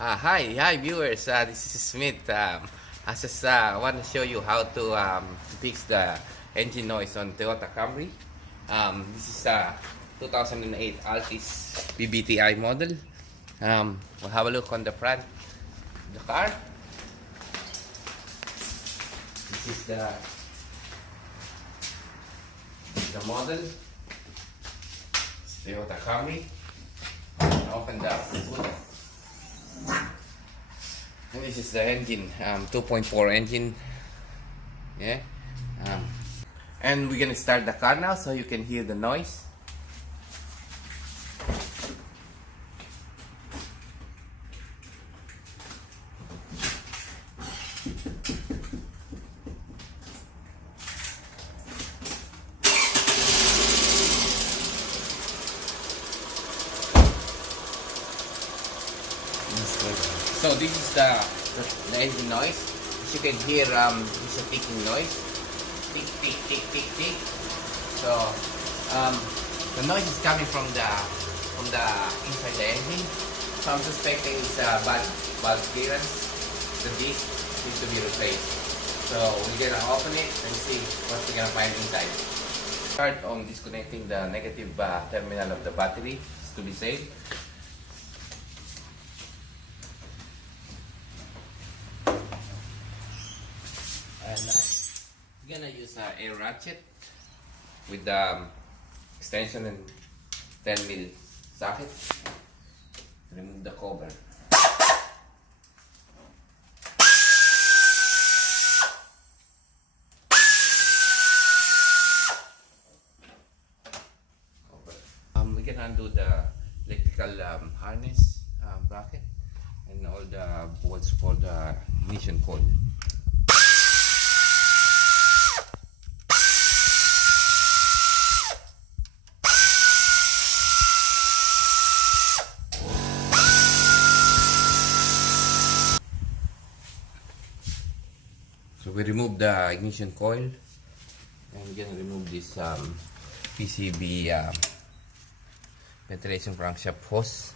Hi viewers. This is Smith. I just want to show you how to fix the engine noise on Toyota Camry. This is a 2008 Altis PBTI model. We'll have a look on the front of the car. This is the model. It's Toyota Camry. Open the hood. And this is the engine, 2.4 engine. Yeah. And we're gonna start the car now so you can hear the noise. So this is the engine noise. As you can hear, it's a ticking noise. Tick, tick, tick, tick, tick. So the noise is coming from the inside the engine. So I'm suspecting it's a valve clearance. The disc needs to be replaced. So we're gonna open it and see what we're gonna find inside. Start on disconnecting the negative terminal of the battery to be safe. And we're gonna use a ratchet with the extension and 10mm socket. Remove the cover. We can undo the electrical harness bracket and all the bolts for the ignition coil. So we remove the ignition coil and we're gonna remove this PCB ventilation crankshaft hose.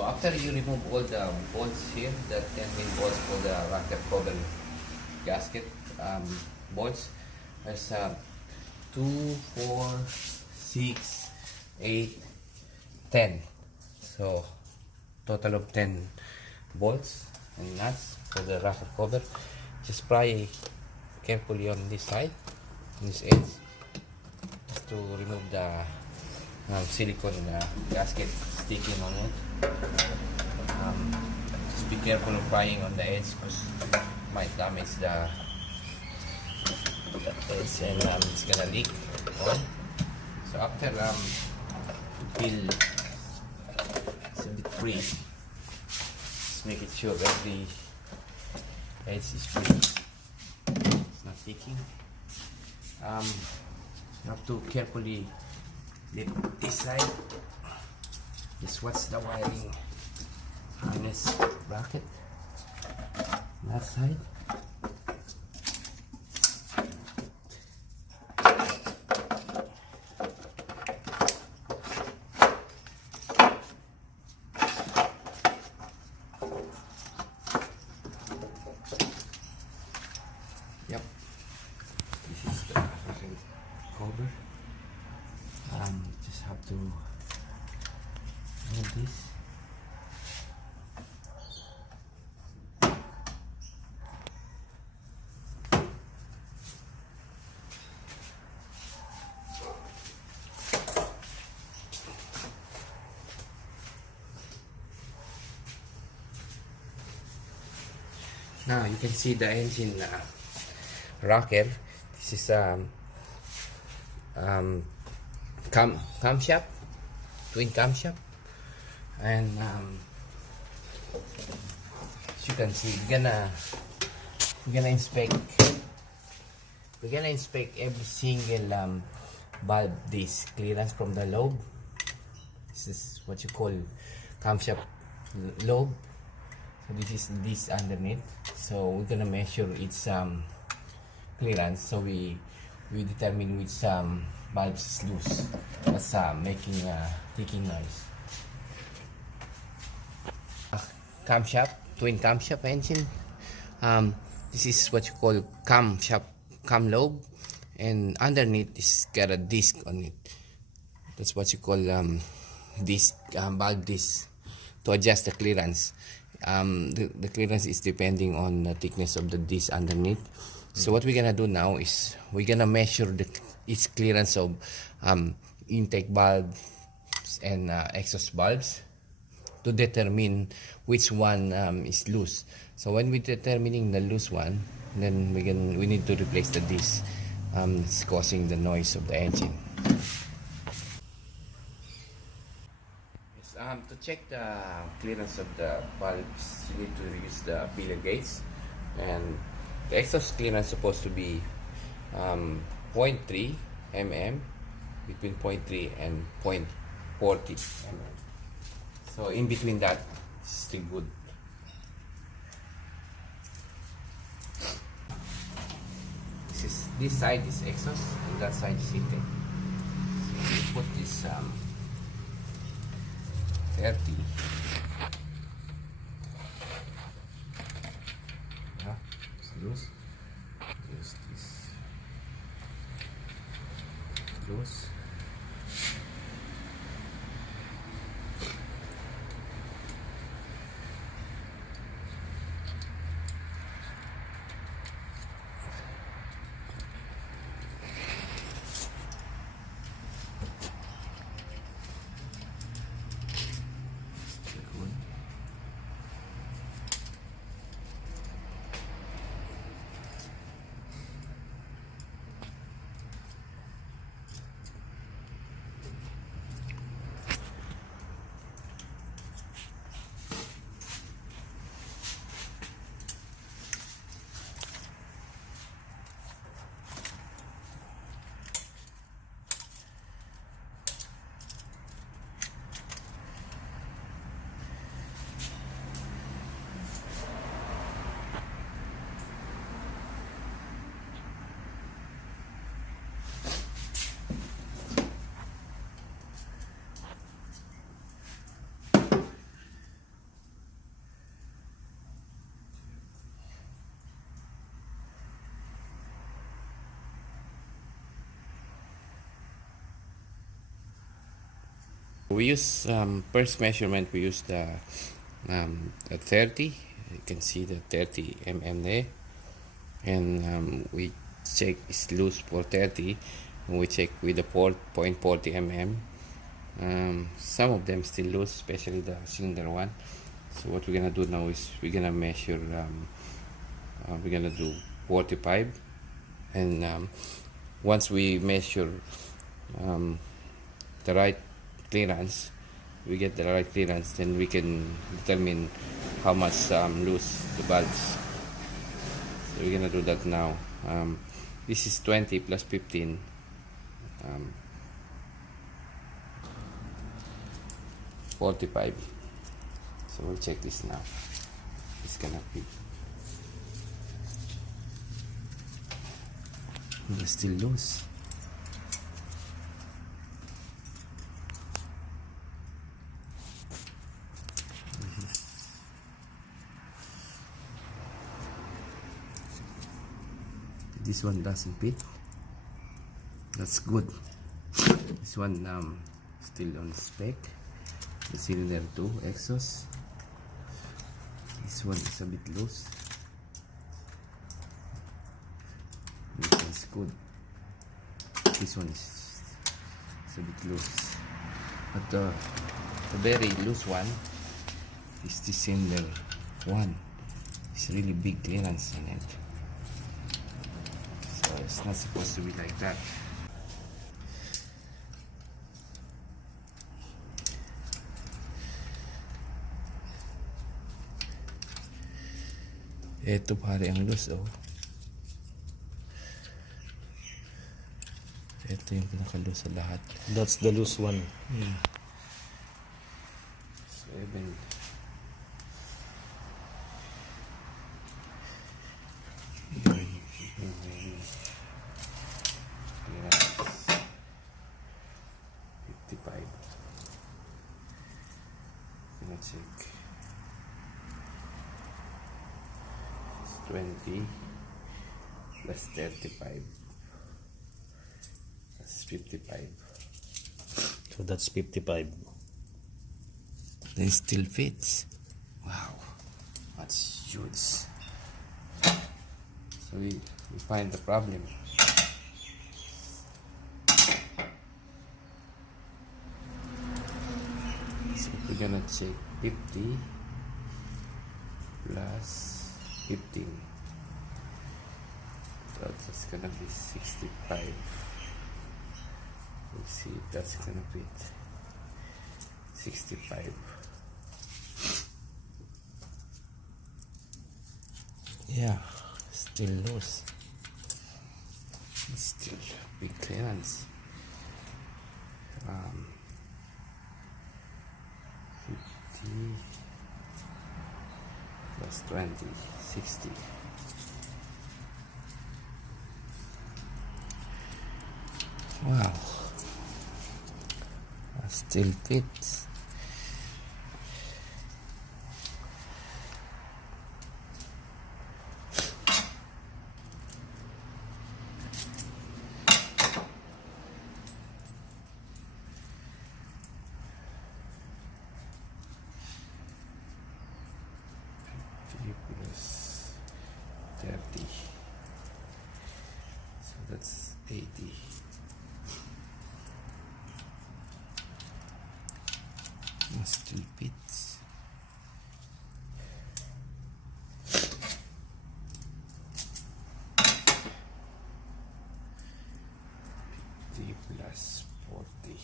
So after you remove all the bolts here, the 10 main bolts for the rocker cover gasket bolts, there's 2, 4, 6, 8, 10. So total of 10 bolts and nuts for the rocker cover. Just pry carefully on this side, on this edge, just to remove the silicone gasket sticking on it. Just be careful of prying on the edge because it might damage the edge and it's gonna leak on. So after feel it's a bit free, just make it sure every edge is free, it's not leaking. You have to carefully lift this side. This what's the wiring harness bracket. That side. Yep. This is the cover. Just have to move this. Now you can see the engine rocker. This is camshaft, twin camshaft, and as you can see, we're gonna inspect every single bulb disc clearance from the lobe. This is what you call camshaft lobe. So this is this underneath. So we're gonna measure its clearance. So we determine which bulbs is loose. That's making ticking noise. Camshaft, twin camshaft engine. This is what you call camshaft, cam lobe, and underneath is got a disc on it. That's what you call disc, bulb disc, to adjust the clearance. The clearance is depending on the thickness of the disc underneath. So what we're gonna do now is we're gonna measure its clearance of intake bulbs and exhaust bulbs to determine which one is loose. So when we're determining the loose one, then we need to replace the disc. It's causing the noise of the engine. To check the clearance of the bulbs, you need to use the feeler gauge, and the exhaust clearance is supposed to be 0.3 mm, between 0.3 and 0.40 mm. So in between that, it's still good. This side is exhaust and that side is intake. So we put this 30. Yeah, it's loose. Use this loose. We use first measurement. We use the 30. You can see the 30 mm there, and we check it's loose for 30, and we check with the 4.40 mm. Some of them still loose, especially the cylinder one. So what we're gonna do now is we're gonna measure. We're gonna do 45, and once we measure the right clearance, we get the right clearance, then we can determine how much loose the bulbs. So we're gonna do that now. This is 20 plus 15. 45. So we'll check this now. It's gonna be. They're still loose. This one doesn't fit. That's good. This one still on spec. The cylinder 2 exhaust. This one is a bit loose. This one's good. This one is a bit loose. But the very loose one is the cylinder 1. It's really big clearance in it. So it's not supposed to be like that. Ito pare ang loose, oh. Ito yung pinaka-loose sa lahat. That's the loose one. 7. Check 20 plus 35, that's 55. So that's 55. It still fits. Wow, that's huge. So we find the problem. So we're gonna check 50 plus 15. That's gonna be 65. We'll see if that's gonna fit. 65. Yeah, still loose. Still big clearance. 50 plus 20, 60. Wow, that still fits. Plus 30, so that's 80. It still fits. 50 plus 40.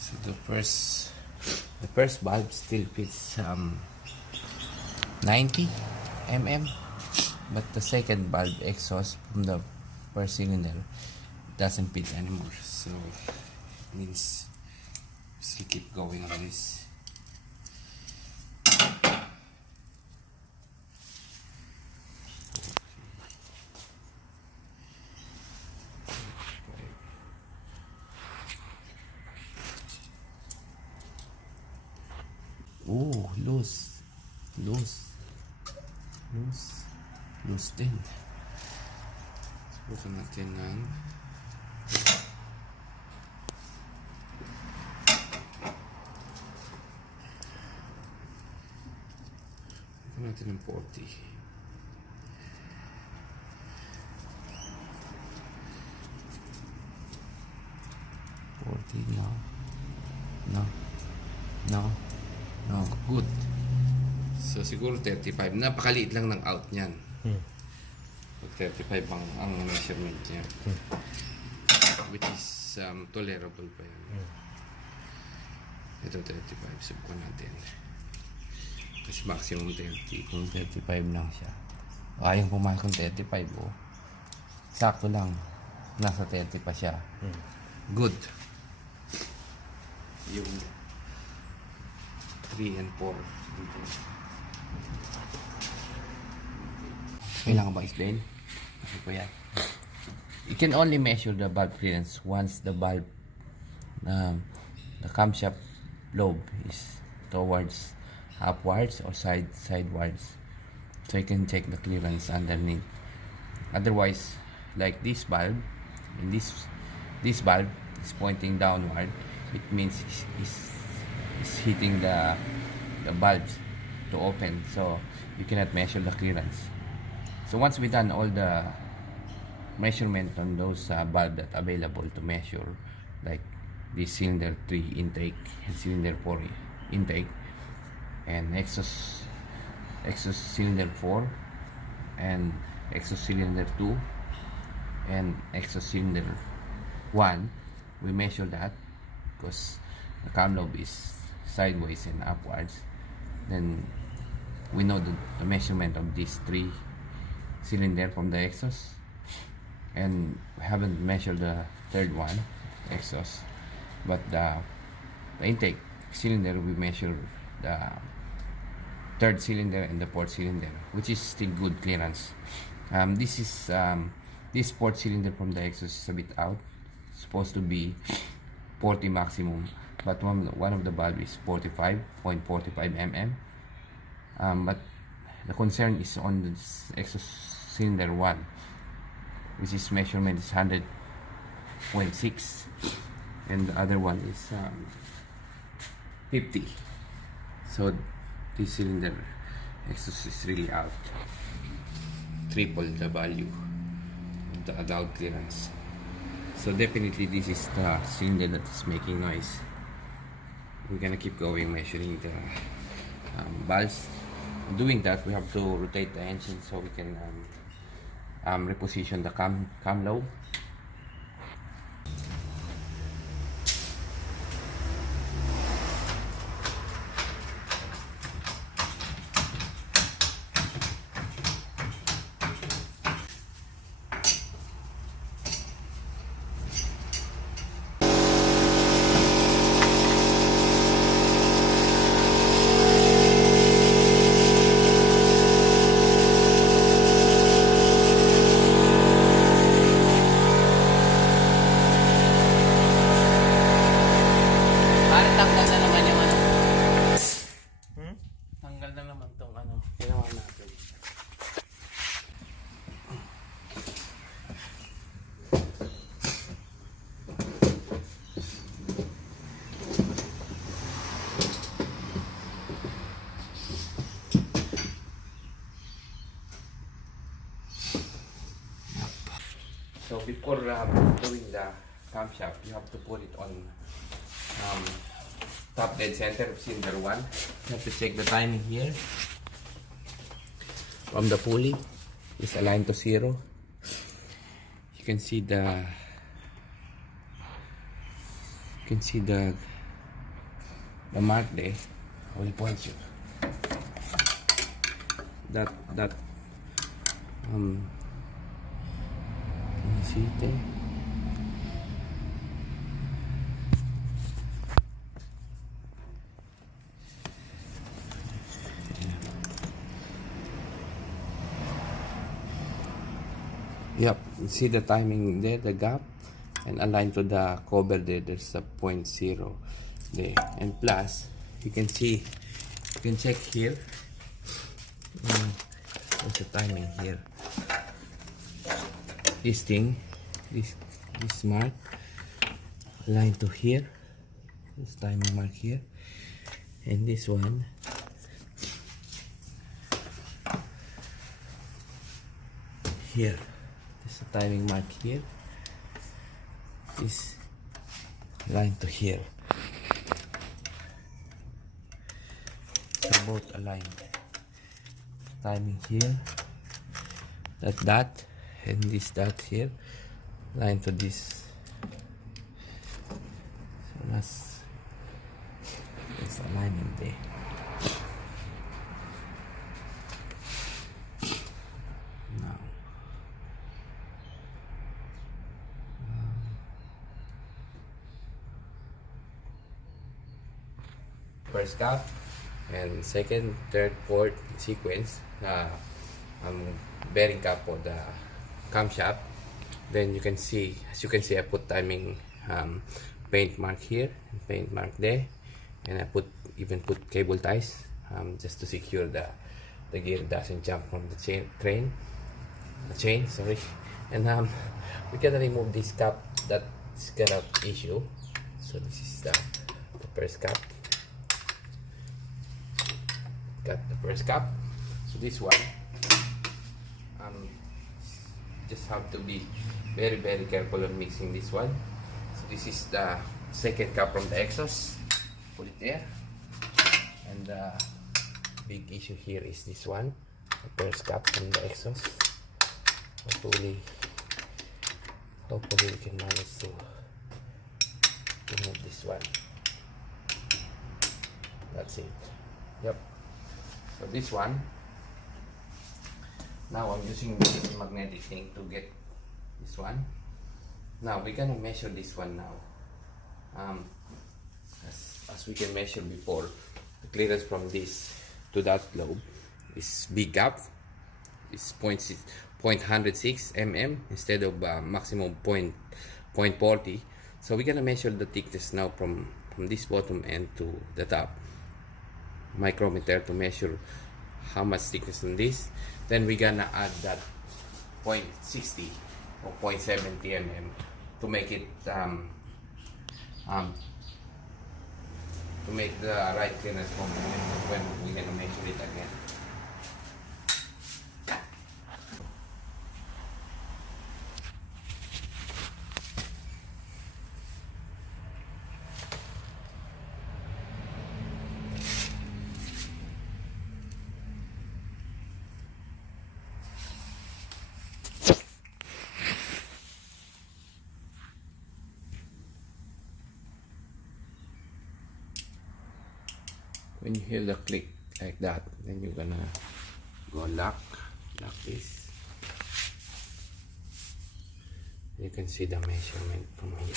So the first bulb still fits 90 mm, but the second bulb exhaust from the first cylinder doesn't fit anymore. So it means we still keep going on this. Oh, loose. Loose din. Subukan natin ng natin ng 40. No, good. So siguro 35. Napakaliit lang ng out niyan. 35 ang measurement niya. Which is tolerable pa yan. Ito 35. Subukan natin. Kasi maximum 30. Kung 35 lang siya. Ayaw pumasok ng 35. Oh. Sakto lang. Nasa 30 pa siya. Good. Yung 3 and 4 dito. Kailangan ba explain? Ano po yan? You can only measure the bulb clearance once the bulb, the camshaft lobe is towards upwards or sidewards. So you can check the clearance underneath. Otherwise, like this bulb, in this bulb is pointing downward, it means is hitting the bulbs to open, so you cannot measure the clearance. So once we done all the measurement on those bulb that available to measure, like this cylinder 3 intake and cylinder 4 intake, and exhaust cylinder 4 and exhaust cylinder 2 and exhaust cylinder 1, we measure that because the cam lobe is sideways and upwards. Then we know the measurement of these 3 cylinder from the exhaust, and we haven't measured the third one, exhaust, but the intake cylinder we measure the third cylinder and the fourth cylinder, which is still good clearance. This fourth cylinder from the exhaust is a bit out, supposed to be 40 maximum, but one of the bulb is 45.45 mm. But the concern is on the exhaust cylinder 1, which is measurement is 100.6, and the other one is 50. So this cylinder exhaust is really out, triple the value of the allowed clearance. So definitely this is the cylinder that is making noise. We're gonna keep going measuring the valves. Doing that, we have to rotate the engine so we can reposition the cam lobe. Tanggal na naman yung ano. Tanggal na naman tong ano. Ginawa natin. So before doing the camshaft, you have to put it on top dead center of cylinder 1. You have to check the timing here. From the pulley is aligned to 0. You can see the mark there. I will point you. That can you see it there? Yep, you see the timing there, the gap, and aligned to the cover there, there's a 0.0 there. And plus, you can see You can check here. What's the timing here? This thing, this mark, line to here. This timing mark here, and this one. Here, this is a timing mark here. This line to here. So both aligned. Timing here. That dot and this dot here. Line to this. So that's alignment there. First cap and second, third, fourth sequence. Bearing cap for the camshaft. Then you can see, as you can see, I put timing paint mark here and paint mark there, and I even put cable ties just to secure the gear doesn't jump from the chain. Sorry, and we can remove this cap that's kind of issue. So this is the first cap. Got the first cap. So this one, just have to be very careful on mixing this one. So this is the second cap from the exhaust. Put it there. And the big issue here is this one, the first cap from the exhaust. Hopefully we can manage to remove this one. That's it. Yep. So this one, now I'm using this magnetic thing to get this one. Now we're gonna measure this one now. As we can measure before, the clearance from this to that lobe is big gap. It's 0.106 mm instead of maximum 0.40. So we're gonna measure the thickness now from this bottom end to the top. Micrometer to measure how much thickness on this. Then we're gonna add that 0.60 or 0.70 mm to make it to make the right clearance from when we're gonna measure it again. When you hear the click like that, then you're gonna go lock this. You can see the measurement from here.